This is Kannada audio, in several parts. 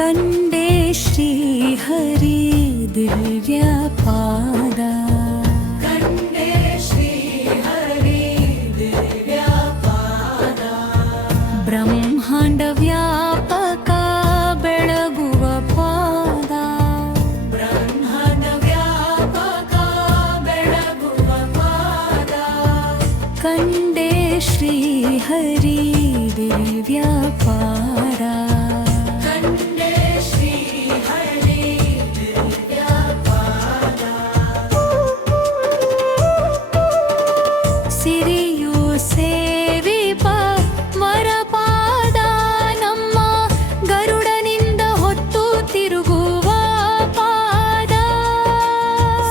ಕಂಡೆ ಶ್ರೀಹರಿ ದಿವ್ಯ ಪಾದ ಕಂಡೆ ಶ್ರೀಹರಿ ದಿವ್ಯ ಪಾದ ಬ್ರಹ್ಮಾಂಡ ವ್ಯಾಪಕ ಬೆಳಗುವ ಪಾದ ಬ್ರಹ್ಮಾಂಡ ವ್ಯಾಪಕ ಬೆಳಗುವ ಪಾದ ಕಂಡೆ ಶ್ರೀಹರಿ ದಿವ್ಯ ಪಾದ ಸಿರಿಯು ಸೇವಿಪ ವರಪಾದ ನಮ್ಮ ಗರುಡನಿಂದ ಹೊತ್ತು ತಿರುಗುವ ಪಾದ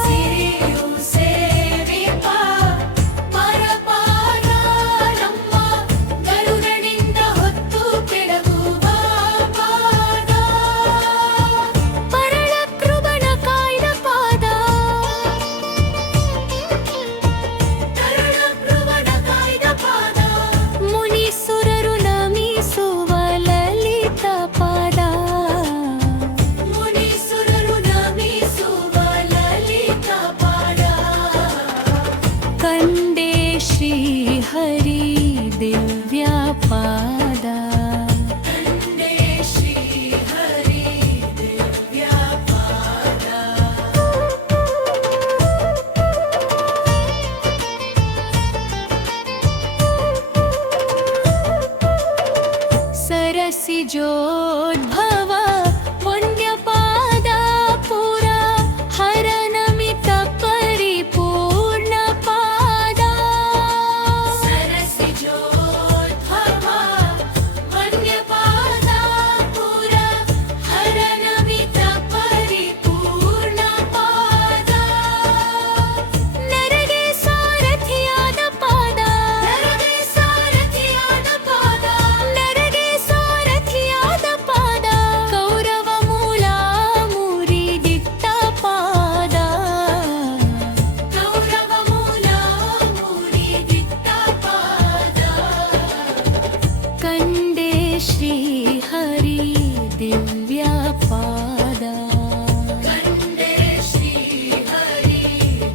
ಸಿರಿಯು ಸೇವಿಪ ವರಪಾದ ನಮ್ಮ ಗರುಡನಿಂದ ಹೊತ್ತು ತಿರುಗುವ ಪಾದ ಪರಳ ಕೃಪಣ ಕಾಯ್ದ ಪಾದ ಮುನಿಸುರರು ನಮಿಸುವ ಲಲಿತ ಪಾದ ಮುನಿಸುರರು ನಮಿಸುವ ಲಲಿತ ಪಾದ ಕಂಡೆ ಶ್ರೀಹರಿ ದಿವ್ಯ ಪಾದ ಕಂಡೆ ಶ್ರೀಹರಿ ದಿವ್ಯ ಪಾದ ಸರಸಿಜೋದ್ಭವ ಪುಣ್ಯಪಾದ ಪುರ ಹರನಮಿತ ಪರಿಪೂರ್ಣ ಪಾದ ಸರಸಿಜೋದ್ಭವ ಪುಣ್ಯಪಾದ ಪುರ ಹರನಮಿತ ಪರಿಪೂರ್ಣ ಪಾದ ನರಗೆ ಸಾರಥಿಯಾದ ಪಾದ ನರಗೆ ಸಾರಥಿಯಾದ ಪಾದ ನರಗೆ ಸಾರಥಿಯಾದ ಪಾದ ಕೌರವ ಮೂಲ ಮುರಿದಿಟ್ಟ ಪಾದ ಕೌರವ ಮೂಲ ಮುರಿದಿಟ್ಟ ಪಾದ ಕಂಡೆ ಶ್ರೀಹರಿ ದಿವ್ಯ ಪಾದ ಕಂಡೆ ಶ್ರೀಹರಿ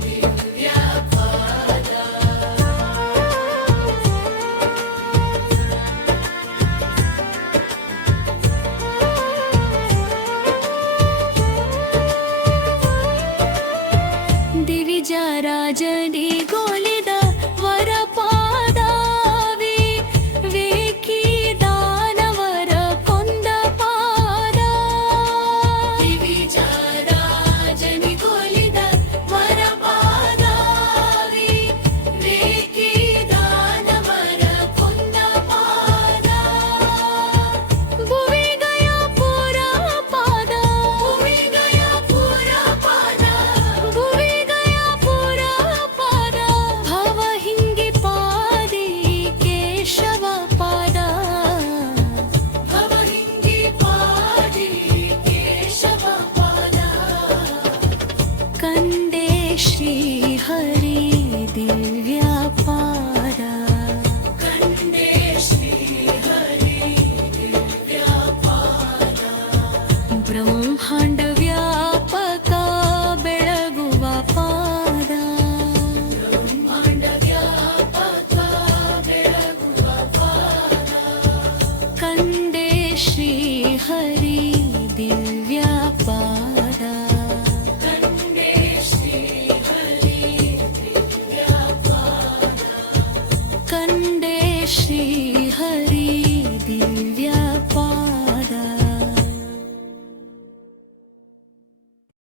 ದಿವ್ಯ ಪಾದ ದಿವಿಜರಾಜನಿ ಗೋಲಿದ ವರಪಾದ ವಿವೇಕಿ ದಾನವರ ಕೊಂದ ಪಾದ ದಿವಿಜರಾಜನಿ ಗೋಲಿದ ವರಪಾದ ವಿವೇಕಿ ದಾನವರ ಕೊಂದ ಪಾದ ಭುವಿ ಗಯಾ ಪುರ ಪಾದ ಭುವಿ ಗಯಾ ಪುರ ಪಾದ ಭುವಿ ಗಯಾ ಪುರ ಪಾದ ಭವ ಹಿಂಗಿ ಪಾದಿ ಕೇಶವ ಪಾದ ಭವ ಹಿಂಗಿ ಪಾದಿ ಕೇಶವ ಪಾದ ಕಂಡೆ ಶ್ರೀಹರಿ ದಿವ್ಯ ಪಾದ ಕಂಡೆ ಶ್ರೀಹರಿ ದಿವ್ಯ ಪಾದ ಬ್ರಹ್ಮಾಂಡ ವ್ಯಾಪಕ ಬೆಳಗುವ ಪಾದ ಬ್ರಹ್ಮಾಂಡ ವ್ಯಾಪಕ ಬೆಳಗುವ ಪಾದ ಕಂಡೆ ಶ್ರೀಹರಿ